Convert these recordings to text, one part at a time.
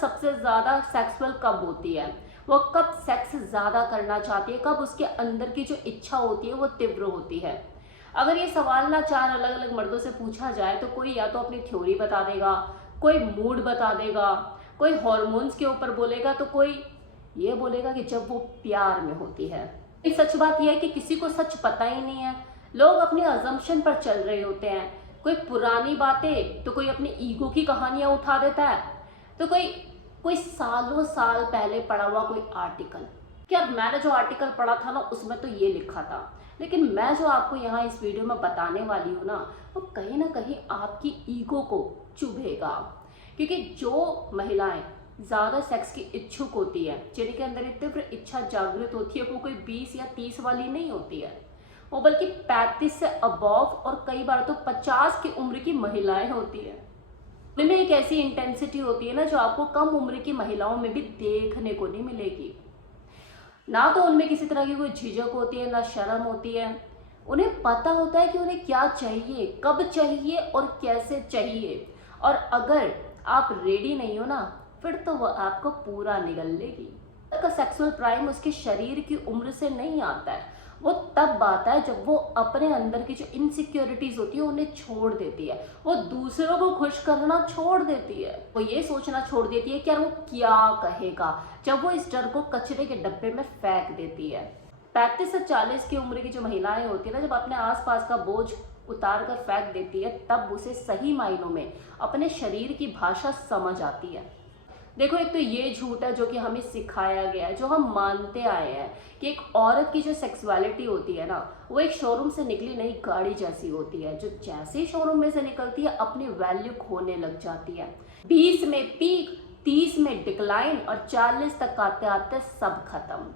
सबसे ज्यादा सेक्सुअल कब होती है, वो कब सेक्स ज्यादा करना चाहती है, कब उसके अंदर की जो इच्छा होती है वो तीव्र होती है। अगर ये सवाल ना 4 अलग अलग मर्दों से पूछा जाए तो कोई या तो अपनी थ्योरी बता देगा, कोई मूड बता देगा, कोई हॉर्मोन्स के ऊपर बोलेगा, तो कोई ये बोलेगा कि जब वो प्यार में होती है। एक सच बात यह है कि किसी को सच पता ही नहीं है, लोग अपने अजम्पशन पर चल रहे होते हैं। कोई पुरानी बातें तो कोई अपनी ईगो की कहानियां उठा देता है, तो कोई कोई सालों साल पहले पढ़ा हुआ कोई आर्टिकल। क्या मैंने जो आर्टिकल पढ़ा था ना उसमें तो ये लिखा था, लेकिन मैं जो आपको यहाँ इस वीडियो में बताने वाली हूँ ना, वो कहीं ना कहीं आपकी ईगो को चुभेगा। क्योंकि जो महिलाएं ज़्यादा सेक्स की इच्छुक होती है, जिनके अंदर एक तीव्र इच्छा जागृत होती है, वो कोई 20 या 30 वाली नहीं होती है, वो बल्कि 35 से अबव और कई बार तो 50 की उम्र की महिलाएं होती है। उनमें एक ऐसी इंटेंसिटी होती है ना जो आपको कम उम्र की महिलाओं में भी देखने को नहीं मिलेगी। ना तो उनमें किसी तरह की कोई झिझक होती है, ना शर्म होती है। उन्हें पता होता है कि उन्हें क्या चाहिए, कब चाहिए और कैसे चाहिए। और अगर आप रेडी नहीं हो ना, फिर तो वह आपको पूरा निगल लेगी। का सेक्सुअल प्राइम उसके शरीर की उम्र से नहीं आता है, वो तब आता है जब वो अपने अंदर की जो इनसिक्योरिटीज होती है उन्हें छोड़ देती है, वो दूसरों को खुश करना छोड़ देती है, वो ये सोचना छोड़ देती है कि यार वो क्या कहेगा, जब वो इस डर को कचरे के डब्बे में फेंक देती है। 35 से 40 की उम्र की जो महिलाएं होती है ना, जब अपने आसपास का बोझ उतार कर फेंक देती है, तब उसे सही मायनों में अपने शरीर की भाषा समझ आती है। देखो, एक तो ये झूठ है जो कि हमें सिखाया गया है, जो हम मानते आए हैं कि एक औरत की जो सेक्सुअलिटी होती है ना, वो एक शोरूम से निकली नई गाड़ी जैसी होती है, जो जैसे ही शोरूम में से निकलती है अपनी वैल्यू खोने लग जाती है। 20 में पीक, 30 में डिक्लाइन और 40 तक आते आते सब खत्म।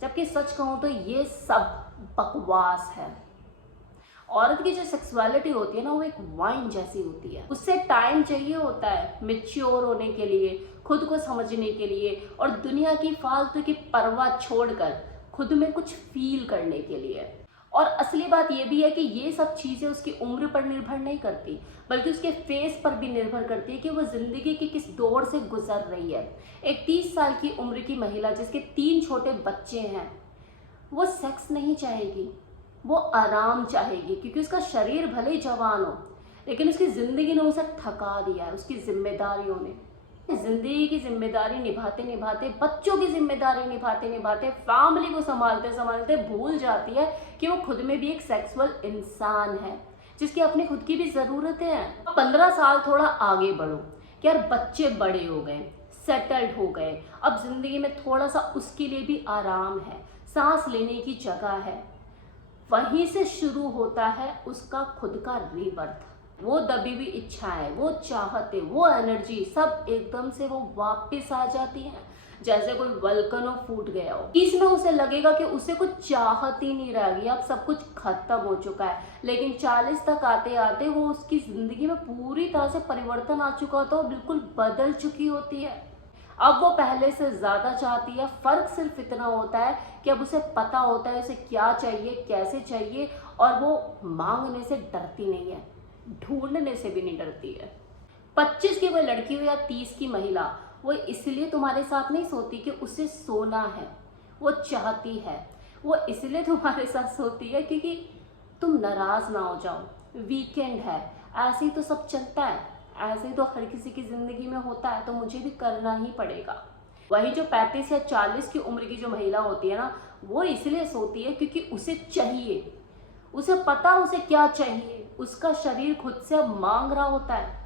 जबकि सच कहूँ तो ये सब बकवास है। औरत की जो सेक्सुअलिटी होती है ना, वो एक वाइन जैसी होती है। उससे टाइम चाहिए होता है मैच्योर होने के लिए, खुद को समझने के लिए और दुनिया की फालतू की परवाह छोड़कर खुद में कुछ फील करने के लिए। और असली बात यह भी है कि ये सब चीज़ें उसकी उम्र पर निर्भर नहीं करती, बल्कि उसके फेस पर भी निर्भर करती है कि वो जिंदगी के किस दौर से गुजर रही है। एक 30 साल की उम्र की महिला जिसके 3 छोटे बच्चे हैं, वो सेक्स नहीं चाहेगी, वो आराम चाहेगी, क्योंकि उसका शरीर भले ही जवान हो, लेकिन उसकी ज़िंदगी ने उसे थका दिया है। उसकी जिम्मेदारियों ने, जिंदगी की जिम्मेदारी निभाते निभाते, बच्चों की जिम्मेदारी निभाते निभाते, फैमिली को संभालते संभालते भूल जाती है कि वो खुद में भी एक सेक्सुअल इंसान है, जिसकी अपनी खुद की भी ज़रूरतें हैं। 15 साल थोड़ा आगे बढ़ो कि यार बच्चे बड़े हो गए, सेटल्ड हो गए, अब जिंदगी में थोड़ा सा उसके लिए भी आराम है, सांस लेने की जगह है। वहीं से शुरू होता है उसका खुद का रीबर्थ। वो दबी हुई इच्छाएं, वो चाहते, वो एनर्जी सब एकदम से वो वापस आ जाती है, जैसे कोई वल्कनो फूट गया हो। इसमें उसे लगेगा कि उसे कुछ चाहत ही नहीं रह गई, अब सब कुछ खत्म हो चुका है। लेकिन 40 तक आते आते वो उसकी जिंदगी में पूरी तरह से परिवर्तन आ चुका होता है, वो बिल्कुल बदल चुकी होती है। अब वो पहले से ज्यादा चाहती है। फर्क सिर्फ इतना होता है कि अब उसे पता होता है उसे क्या चाहिए, कैसे चाहिए, और वो मांगने से डरती नहीं है, ढूंढने से भी नहीं डरती है। 25 की कोई लड़की हो या 30 की महिला, वो इसलिए तुम्हारे साथ नहीं सोती कि उसे सोना है, वो चाहती है। वो इसलिए तुम्हारे साथ सोती है क्योंकि तुम नाराज ना हो जाओ, वीकेंड है, ऐसे ही तो सब चलता है, ऐसे ही तो हर किसी की जिंदगी में होता है, तो मुझे भी करना ही पड़ेगा। वही जो 35 या 40 की उम्र की जो महिला होती है ना, वो इसलिए सोती है क्योंकि उसे चाहिए, उसे पता उसे क्या चाहिए, उसका शरीर खुद से अब मांग रहा होता है।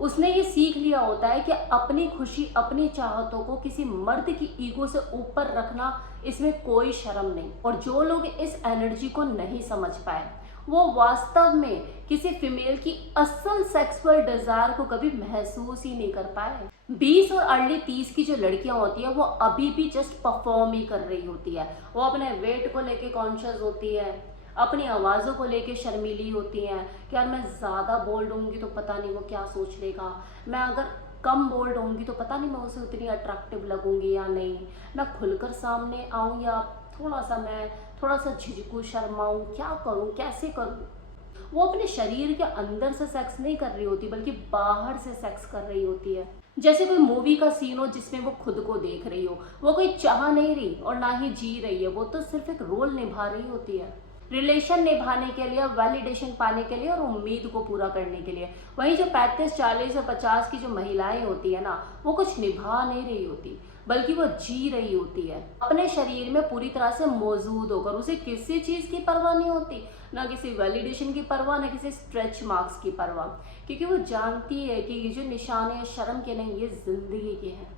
उसने ये सीख लिया होता है कि अपनी खुशी, अपनी चाहतों को किसी मर्द की ईगो से ऊपर रखना, इसमें कोई शर्म नहीं। और जो लोग इस एनर्जी को नहीं समझ पाए, वो वास्तव में किसी फीमेल की असल सेक्सुअल डिजायर को कभी महसूस ही नहीं कर पाए। 20 और अर्ली 30 की जो लड़कियां होती है, वो अभी भी जस्ट परफॉर्म ही कर रही होती है। वो अपने वेट को लेके कॉन्शियस होती है, अपनी आवाज़ों को लेके शर्मीली होती हैं कि यार मैं ज़्यादा बोल्ड होंगी तो पता नहीं वो क्या सोच लेगा, मैं अगर कम बोल्ड होंगी तो पता नहीं मैं उसे उतनी अट्रैक्टिव लगूंगी या नहीं, मैं खुलकर सामने आऊँ या मैं थोड़ा सा झिझकूँ, शर्माऊँ, क्या करूँ, कैसे करूँ। वो अपने शरीर के अंदर से सेक्स नहीं कर रही होती, बल्कि बाहर से सेक्स कर रही होती है। जैसे कोई मूवी का सीन हो जिसमें वो खुद को देख रही हो, वो कोई चाह नहीं रही और ना ही जी रही है, वो तो सिर्फ एक रोल निभा रही होती है, रिलेशन निभाने के लिए, वैलिडेशन पाने के लिए और उम्मीद को पूरा करने के लिए। वहीं जो 35, 40 और 50 की जो महिलाएं होती है ना, वो कुछ निभा नहीं रही होती, बल्कि वो जी रही होती है अपने शरीर में पूरी तरह से मौजूद होकर। उसे किसी चीज़ की परवाह नहीं होती, ना किसी वैलिडेशन की परवाह, ना किसी स्ट्रेच मार्क्स की परवाह, क्योंकि वो जानती है कि ये जो निशान है शर्म के नहीं, ये जिंदगी के हैं।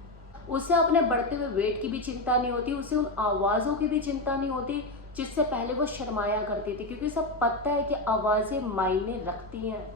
उसे अपने बढ़ते हुए वेट की भी चिंता नहीं होती, उसे उन आवाज़ों की भी चिंता नहीं होती जिससे पहले वो शर्माया करती थी, क्योंकि उसे पता है कि आवाज़ें मायने रखती हैं।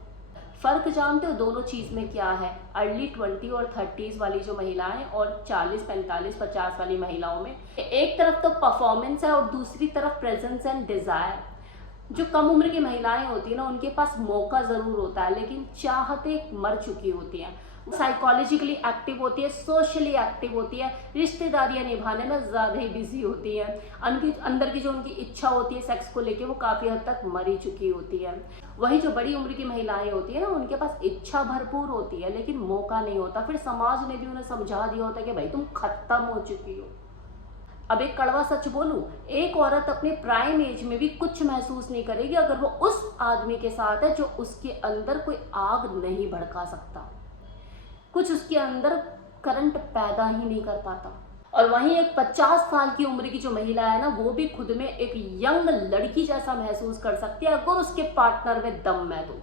फ़र्क जानते हो दोनों चीज़ में क्या है? अर्ली 20 और 30s वाली जो महिलाएं और 40, 45, 50 वाली महिलाओं में एक तरफ तो परफॉर्मेंस है और दूसरी तरफ प्रेजेंस एंड डिज़ायर। जो कम उम्र की महिलाएं होती है ना, उनके पास मौका ज़रूर होता है, लेकिन चाहते मर चुकी होती हैं। साइकोलॉजिकली एक्टिव होती है, सोशली एक्टिव होती है, रिश्तेदारियां निभाने में ज़्यादा ही बिजी होती है। उनकी अंदर की जो उनकी इच्छा होती है सेक्स को लेके, वो काफ़ी हद तक मरी चुकी होती है। वही जो बड़ी उम्र की महिलाएं होती है ना, उनके पास इच्छा भरपूर होती है लेकिन मौका नहीं होता। फिर समाज ने भी उन्हें समझा दिया होता है कि भाई तुम खत्म हो चुकी हो। अब एक कड़वा सच बोलूं, एक औरत अपने प्राइम एज में भी कुछ महसूस नहीं करेगी अगर वो उस आदमी के साथ है जो उसके अंदर कोई आग नहीं भड़का सकता, कुछ उसके अंदर करंट पैदा ही नहीं कर पाता। और वहीं एक 50 साल की उम्र की जो महिला है ना, वो भी खुद में एक यंग लड़की जैसा महसूस कर सकती है अगर उसके पार्टनर में दम है तो,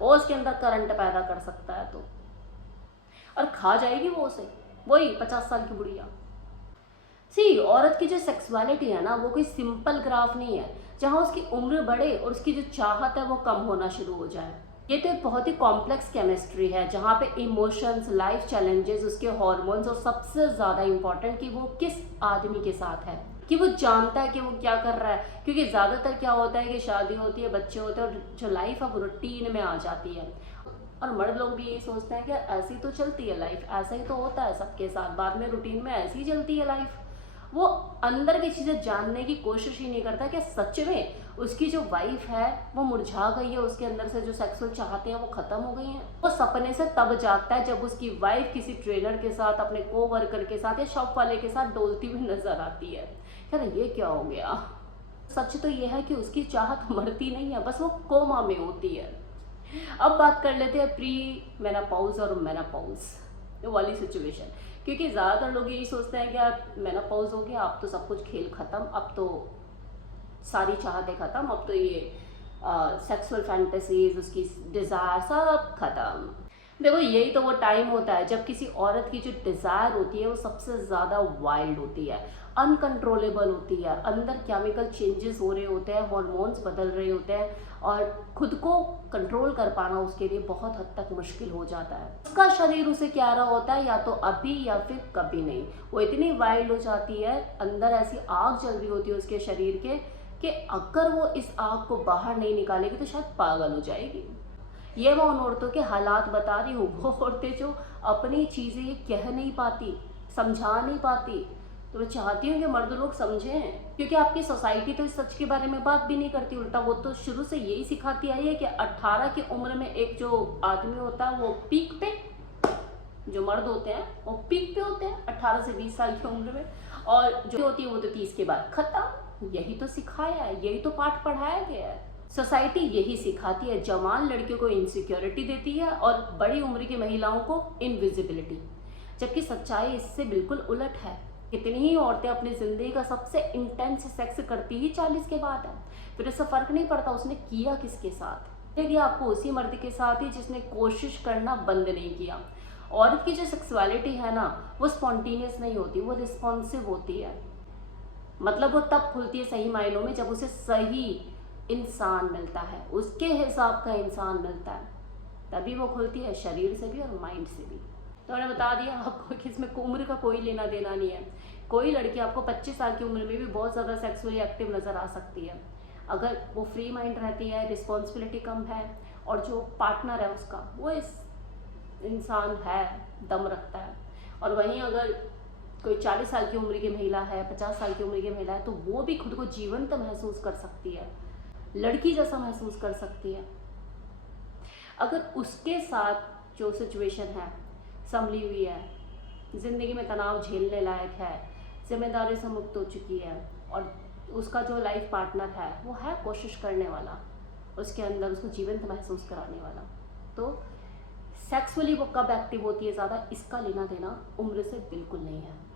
वो उसके अंदर करंट पैदा कर सकता है तो। और खा जाएगी वो उसे, वही 50 साल की बुढ़िया। सी औरत की जो सेक्सुअलिटी है ना, वो कोई सिंपल ग्राफ नहीं है जहाँ उसकी उम्र बढ़े और उसकी जो चाहत है वो कम होना शुरू हो जाए। ये तो एक बहुत ही कॉम्प्लेक्स केमिस्ट्री है जहाँ पे इमोशंस, लाइफ चैलेंजेस, उसके हॉर्मोन्स और सबसे ज़्यादा इम्पॉर्टेंट कि वो किस आदमी के साथ है, कि वो जानता है कि वो क्या कर रहा है। क्योंकि ज़्यादातर क्या होता है कि शादी होती है, बच्चे होते हैं और जो लाइफ है वो रूटीन में आ जाती है। और मर्द लोग भी यही सोचते हैं कि ऐसी तो चलती है लाइफ, ऐसा ही तो होता है सबके साथ, बाद में रूटीन में ऐसी ही चलती है लाइफ। वो अंदर की चीज़ें जानने की कोशिश ही नहीं करता कि सच में उसकी जो वाइफ है वो मुरझा गई है, उसके अंदर से जो सेक्सुअल चाहते हैं वो खत्म हो गई हैं। वो सपने से तब जागता है जब उसकी वाइफ किसी ट्रेनर के साथ, अपने को वर्कर के साथ या शॉप वाले के साथ डोलती हुई नजर आती है। यार ये क्या हो गया? सच तो ये है कि उसकी चाहत मरती नहीं है, बस वो कोमा में होती है। अब बात कर लेते हैं प्री मेनोपॉज और मेनोपॉज वाली सिचुएशन, क्योंकि ज़्यादातर लोग यही सोचते हैं कि आप मेनोपॉज हो गया, अब तो सब कुछ खेल ख़त्म, अब तो सारी चाहतें ख़त्म, अब तो ये सेक्सुअल फैंटेसीज, उसकी डिज़ायर सब ख़त्म। देखो यही तो वो टाइम होता है जब किसी औरत की जो डिज़ायर होती है वो सबसे ज़्यादा वाइल्ड होती है, अनकंट्रोलेबल होती है, अंदर केमिकल चेंजेस हो रहे होते हैं, हॉर्मोन्स बदल रहे होते हैं और खुद को कंट्रोल कर पाना उसके लिए बहुत हद तक मुश्किल हो जाता है। उसका शरीर उसे कह रहा होता है या तो अभी या फिर कभी नहीं। वो इतनी वाइल्ड हो जाती है, अंदर ऐसी आग जल रही होती है उसके शरीर के कि अगर वो इस आग को बाहर नहीं निकालेगी तो शायद पागल हो जाएगी। ये मैं उन औरतों के हालात बता रही हूँ, वो औरतें जो अपनी चीज़ें ये कह नहीं पाती, समझा नहीं पाती। तो मैं चाहती हूँ कि मर्द लोग समझें, क्योंकि आपकी सोसाइटी तो इस सच के बारे में बात भी नहीं करती, उल्टा वो तो शुरू से यही सिखाती आई है कि 18 की उम्र में एक जो आदमी होता है वो पीक पे, जो मर्द होते हैं वो पीक पे होते हैं 18 से 20 साल की उम्र में, और जो होती है वो तो 30 के बाद खत्म। यही तो सिखाया है, यही तो पाठ पढ़ाया गया है। सोसाइटी यही सिखाती है, जवान लड़कियों को इनसिक्योरिटी देती है और बड़ी उम्र की महिलाओं को इनविजिबिलिटी, जबकि सच्चाई इससे बिल्कुल उलट है। कितनी ही औरतें अपनी ज़िंदगी का सबसे इंटेंस सेक्स करती ही 40 के बाद है, फिर इससे फ़र्क नहीं पड़ता उसने किया किसके साथ। लेकिन आपको उसी मर्द के साथ ही जिसने कोशिश करना बंद नहीं किया। औरत की जो सेक्सुअलिटी है ना, वो स्पॉन्टेनियस नहीं होती, वो रिस्पॉन्सिव होती है। मतलब वो तब खुलती है सही मायनों में जब उसे सही इंसान मिलता है, उसके हिसाब का इंसान मिलता है, तभी वो खुलती है, शरीर से भी और माइंड से भी। तो मैंने बता दिया आपको कि इसमें उम्र का कोई लेना देना नहीं है। कोई लड़की आपको 25 साल की उम्र में भी बहुत ज़्यादा सेक्सुअली एक्टिव नज़र आ सकती है, अगर वो फ्री माइंड रहती है, रिस्पॉन्सिबिलिटी कम है और जो पार्टनर है उसका वो इस इंसान है, दम रखता है। और वहीं अगर कोई 40 साल की उम्र की महिला है, 50 साल की उम्र की महिला है, तो वो भी खुद को जीवंत महसूस कर सकती है, लड़की जैसा महसूस कर सकती है। अगर उसके साथ जो सिचुएशन है संभली हुई है, ज़िंदगी में तनाव झेलने लायक है, जिम्मेदारी से मुक्त हो चुकी है, और उसका जो लाइफ पार्टनर है वो है कोशिश करने वाला, उसके अंदर उसको जीवंत महसूस कराने वाला। तो सेक्सुअली वो कब एक्टिव होती है ज़्यादा, इसका लेना देना उम्र से बिल्कुल नहीं है।